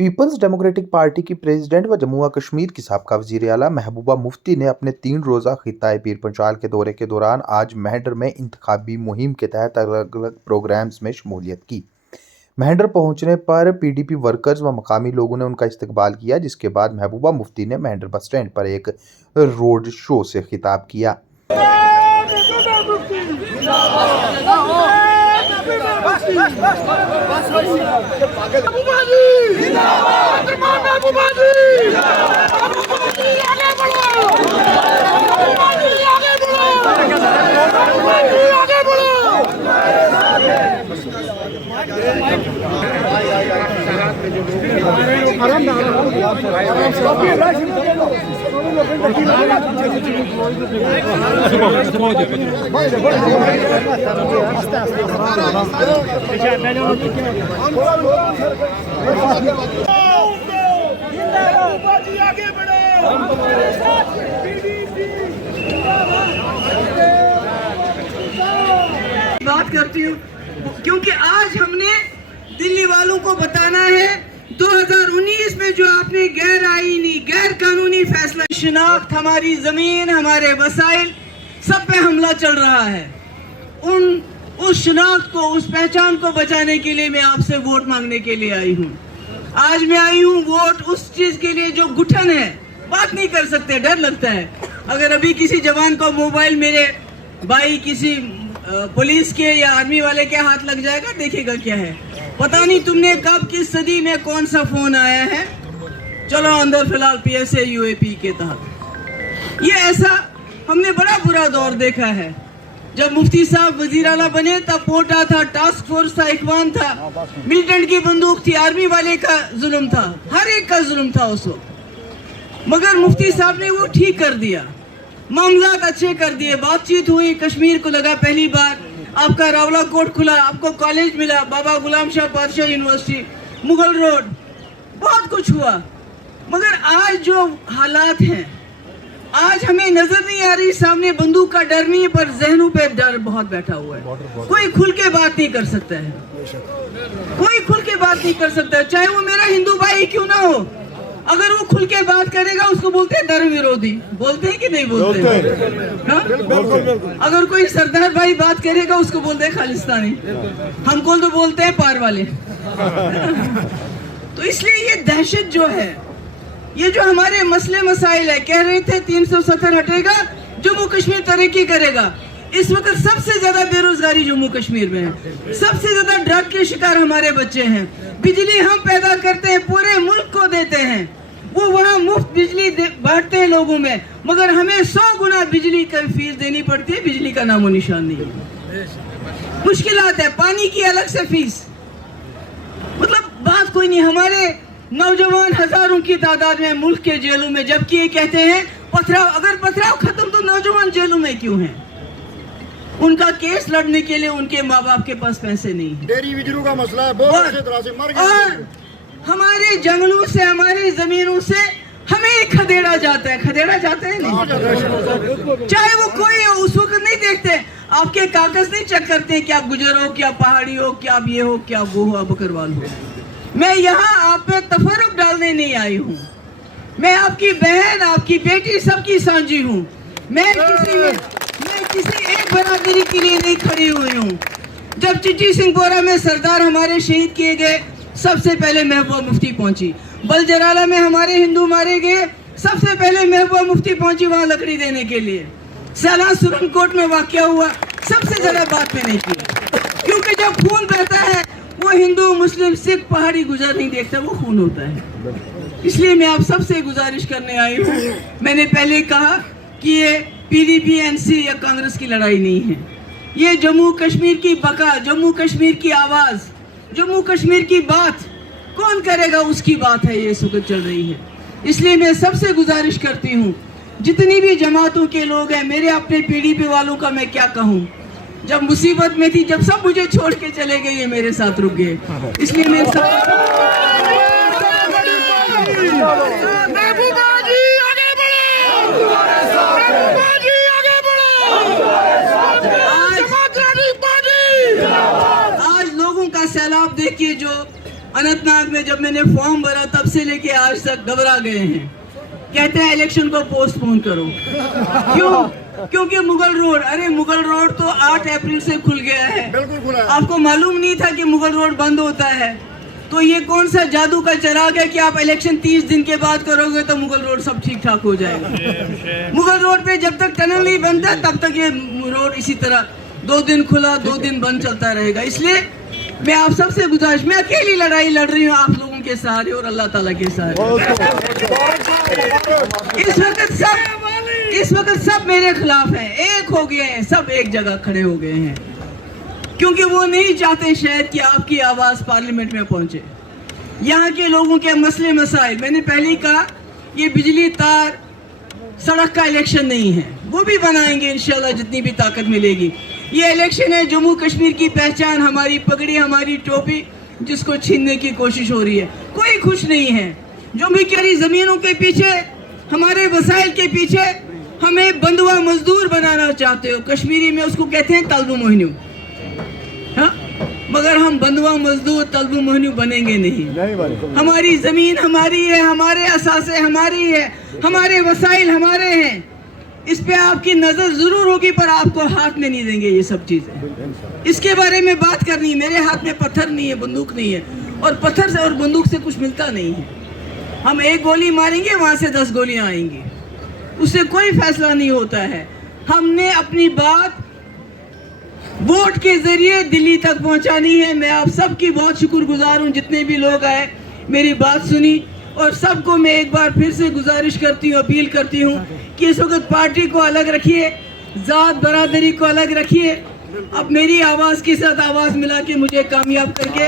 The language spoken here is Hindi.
पीपल्स डेमोक्रेटिक पार्टी की प्रेसिडेंट व जम्मू व कश्मीर की साबका वज़ीर आला महबूबा मुफ्ती ने अपने 3 रोज़ा खित्ता पीर पंचाल के दौरे के दौरान आज मेहंडर में इंतखाबी मुहिम के तहत अलग-अलग प्रोग्राम्स में शमूलियत की। मेहंडर पहुंचने पर पीडीपी वर्कर्स व मकामी लोगों ने उनका इस्तकबाल किया, जिसके बाद महबूबा मुफ्ती ने मेहंडर बस स्टैंड पर एक रोड शो से खिताब किया। बात करती हूँ क्योंकि आज हमने दिल्ली वालों को बताना है 2019 में जो आपने गैर आईनी गैर कानूनी फैसला, शिनाख्त, हमारी जमीन, हमारे वसाइल सब पे हमला चल रहा है। उस शिनाख्त को, उस पहचान को बचाने के लिए मैं आपसे वोट मांगने के लिए आई हूँ। आज मैं आई हूँ वोट उस चीज के लिए जो घुटन है, बात नहीं कर सकते, डर लगता है। अगर अभी किसी जवान का मोबाइल मेरे भाई किसी पुलिस के या आर्मी वाले के हाथ लग जाएगा, देखेगा क्या है, पता नहीं तुमने कब किस सदी में कौन सा फोन आया है। चलो अंदर फिलहाल पीएसए यूएपी के तहत ये ऐसा हमने बड़ा बुरा दौर देखा है। जब मुफ्ती साहब वजीर आला बने तब पोटा था, टास्क फोर्स था, इखवान था, मिलिटेंट की बंदूक थी, आर्मी वाले का जुल्म था, हर एक का जुल्म था उस वक्त। मगर मुफ्ती साहब ने वो ठीक कर दिया, मामलात अच्छे कर दिए, बातचीत हुई, कश्मीर को लगा पहली बार, आपका रावला कोट खुला, आपको कॉलेज मिला, बाबा गुलाम शाह पातशाह यूनिवर्सिटी, मुगल रोड, बहुत कुछ हुआ। मगर आज जो हालात हैं, आज हमें नजर नहीं आ रही, सामने बंदूक का डर नहीं है पर जहनों पे डर बहुत बैठा हुआ है। कोई खुल के बात नहीं कर सकता है, कोई खुल के बात नहीं कर सकता है, चाहे वो मेरा हिंदू भाई क्यों ना हो। अगर वो खुल के बात करेगा उसको बोलते हैं धर्म विरोधी, बोलते हैं कि नहीं बोलते हैं? अगर कोई सरदार भाई बात करेगा उसको बोलते हैं खालिस्तानी, हमको तो बोलते हैं पार वाले। तो इसलिए ये दहशत जो है, ये जो हमारे मसले मसाइल है, कह रहे थे 370 हटेगा, जम्मू कश्मीर तरक्की करेगा। इस वक्त सबसे ज्यादा बेरोजगारी जम्मू कश्मीर में है, सबसे ज्यादा ड्रग के शिकार हमारे बच्चे हैं। बिजली हम पैदा करते हैं, पूरे मुल्क को देते हैं, वो वहाँ मुफ्त बिजली बांटते हैं लोगों में, मगर हमें 100 गुना बिजली का फीस देनी पड़ती है, बिजली का नामो निशान नहीं है। मुश्किलात है, पानी की अलग से फीस, मतलब बात कोई नहीं। हमारे नौजवान हजारों की तादाद में मुल्क के जेलों में, जबकि ये कहते हैं पथराव, अगर पथराव खत्म तो नौजवान जेलों में क्यों हैं? उनका केस लड़ने के लिए उनके माँ बाप के पास पैसे नहीं है। डेयरी बिजरू का मसला है, बहुत अच्छी तरह से मर गए। और हमारे जंगलों से, हमारी जमीनों से हमें खदेड़ा जाता है, खदेड़ा जाता है नहीं, चाहे वो कोई हो, उस वक्त नहीं देखते, आपके कागज नहीं चेक करते कि आप गुजर हो, क्या पहाड़ी हो, क्या आप ये हो, क्या वो हो, बकरवाल हो। मैं यहाँ आप पे तफर्रुक डालने नहीं आई हूँ, मैं आपकी बहन, आपकी बेटी, सबकी सांझी हूँ। मैं किसी एक बरादरी के लिए नहीं खड़ी हुई हूँ। जब चिट्टी सिंहपोरा में सरदार हमारे शहीद किए गए, सबसे पहले महबूबा मुफ्ती पहुंची। बलजराला में हमारे हिंदू मारे गए, सबसे पहले महबूबा मुफ्ती पहुंची वहां लकड़ी देने के लिए। सैलान सुरनकोट में वाकया हुआ, सबसे ज्यादा बात मैंने की, क्योंकि जब खून बहता है वो हिंदू, मुस्लिम, सिख, पहाड़ी, गुजर नहीं देखता, वो खून होता है। इसलिए मैं आप सबसे गुजारिश करने आई हूँ। मैंने पहले कहा कि ये पीडीपी, एनसी या कांग्रेस की लड़ाई नहीं है, ये जम्मू कश्मीर की बका, जम्मू कश्मीर की आवाज, जम्मू कश्मीर की बात कौन करेगा उसकी बात है, ये इस वक्त चल रही है। इसलिए मैं सबसे गुजारिश करती हूँ, जितनी भी जमातों के लोग हैं, मेरे अपने पीडीपी वालों का मैं क्या कहूँ, जब मुसीबत में थी, जब सब मुझे छोड़ के चले गए, ये मेरे साथ रुक गए। इसलिए मैं आज लोगों का सैलाब देखिए जो अनंतनाग में जब मैंने फॉर्म भरा तब से लेके आज तक घबरा गए हैं। कहते हैं इलेक्शन को पोस्टपोन करो। क्यों? क्योंकि मुगल रोड, अरे मुगल रोड तो 8 अप्रैल से खुल गया है। बिल्कुल खुला है। आपको मालूम नहीं था कि मुगल रोड बंद होता है? तो ये कौन सा जादू का चिराग है कि आप इलेक्शन 30 दिन के बाद करोगे तो मुगल रोड सब ठीक ठाक हो जाएगा? मुगल रोड पे जब तक टनल नहीं बनता तब तक ये रोड इसी तरह 2 दिन खुला 2 दिन बंद चलता रहेगा। इसलिए मैं आप सबसे गुजारिश, मैं अकेली लड़ाई लड़ रही हूँ आप लोगों के सहारे और अल्लाह ताला के सहारे। इस वक्त सब मेरे खिलाफ हैं, एक हो गए हैं, सब एक जगह खड़े हो गए हैं, क्योंकि वो नहीं चाहते शायद कि आपकी आवाज पार्लियामेंट में पहुंचे। यहाँ के लोगों के मसले मसाइल, मैंने पहले ही कहा, ये बिजली तार सड़क का इलेक्शन नहीं है, वो भी बनाएंगे इंशाल्लाह जितनी भी ताकत मिलेगी। ये इलेक्शन है जम्मू कश्मीर की पहचान, हमारी पगड़ी, हमारी टोपी, जिसको छीनने की कोशिश हो रही है। कोई खुश नहीं है। जो भी कह जमीनों के पीछे, हमारे वसाइल के पीछे हमें बंधुआ मजदूर बनाना चाहते हो। कश्मीरी में उसको कहते हैं तलब मोहनू। हाँ, मगर हम बंधुआ मजदूर तलब मोहनू बनेंगे नहीं। हमारी जमीन हमारी है, हमारे असासे हमारी है, हमारे वसाइल हमारे हैं। इस पे आपकी नजर जरूर होगी पर आपको हाथ में नहीं देंगे ये सब चीजें। इसके बारे में बात करनी, मेरे हाथ में पत्थर नहीं है, बंदूक नहीं है, और पत्थर से और बंदूक से कुछ मिलता नहीं है। हम एक गोली मारेंगे, वहां से 10 गोलियां आएंगी, उससे कोई फैसला नहीं होता है। हमने अपनी बात वोट के जरिए दिल्ली तक पहुंचानी है। मैं आप सबकी बहुत शुक्रगुजार हूं, जितने भी लोग आए मेरी बात सुनी, और सबको मैं एक बार फिर से गुजारिश करती हूँ, अपील करती हूँ कि इस वक्त पार्टी को अलग रखिए, जात बरादरी को अलग रखिए। अब मेरी आवाज के साथ आवाज मिला के मुझे कामयाब करके